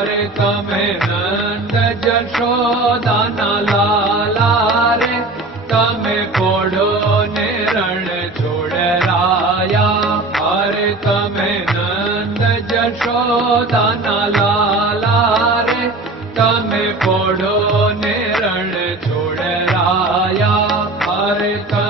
करता में नंद जशोदा नाला रे। तमे कोडो ने रण छोड़ राया। हरे तमे नंद जशोदा नाला रे। तमे कोडो ने रण छोड़ राया। हरे तम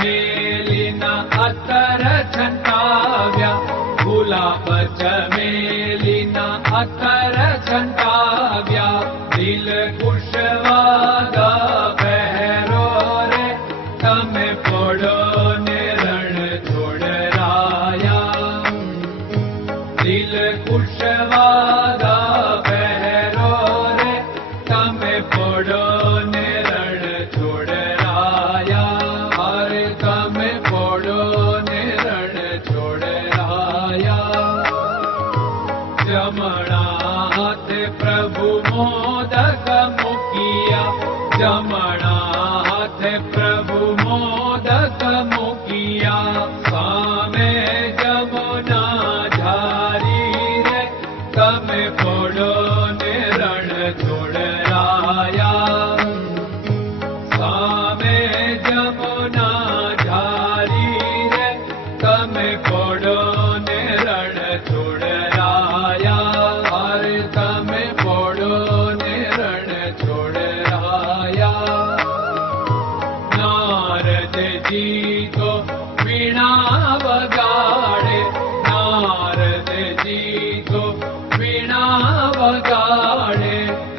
मेलिना अत्र जन्ताव्या भूला जलिना अत्र Rama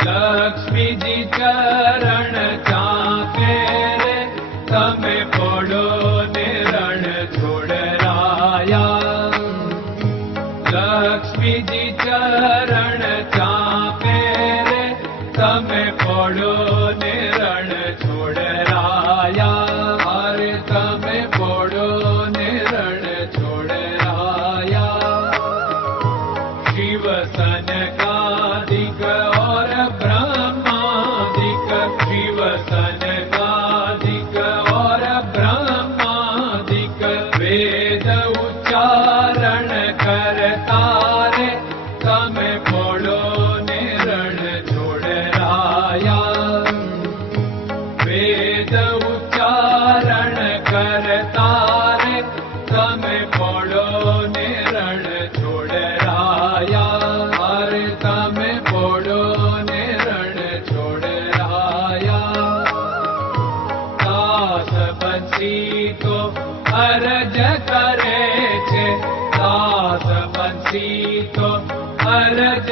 लक्ष्मी चरण पडो निर छोडराया लीजी चरण चापेरे तमे पडो दे उच्चारण करता पडो ने रणो राया हरे तमे पडो ने रणोडा तास बचीतो हरज करे तास बचीतो हरज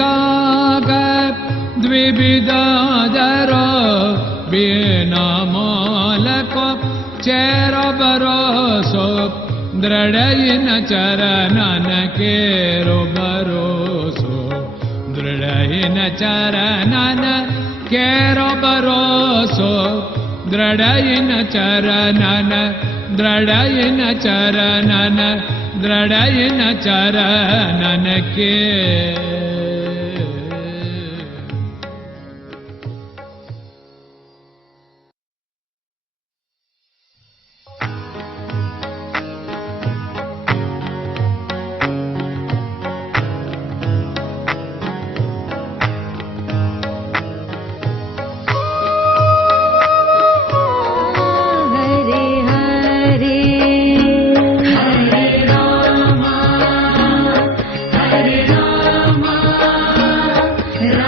का द्विविदादर बिना मालको चेर दृढयिन चरणन केरो बरोसो दृढयिन चरणन केरो बरोसो दृढयिन चरणन दृढयिन चरणन दृढयिन चरणन के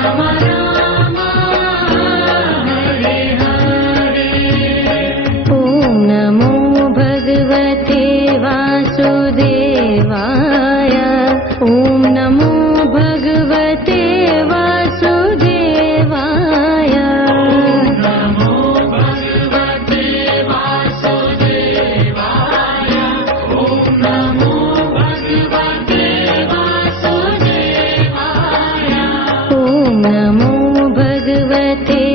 Come on now. te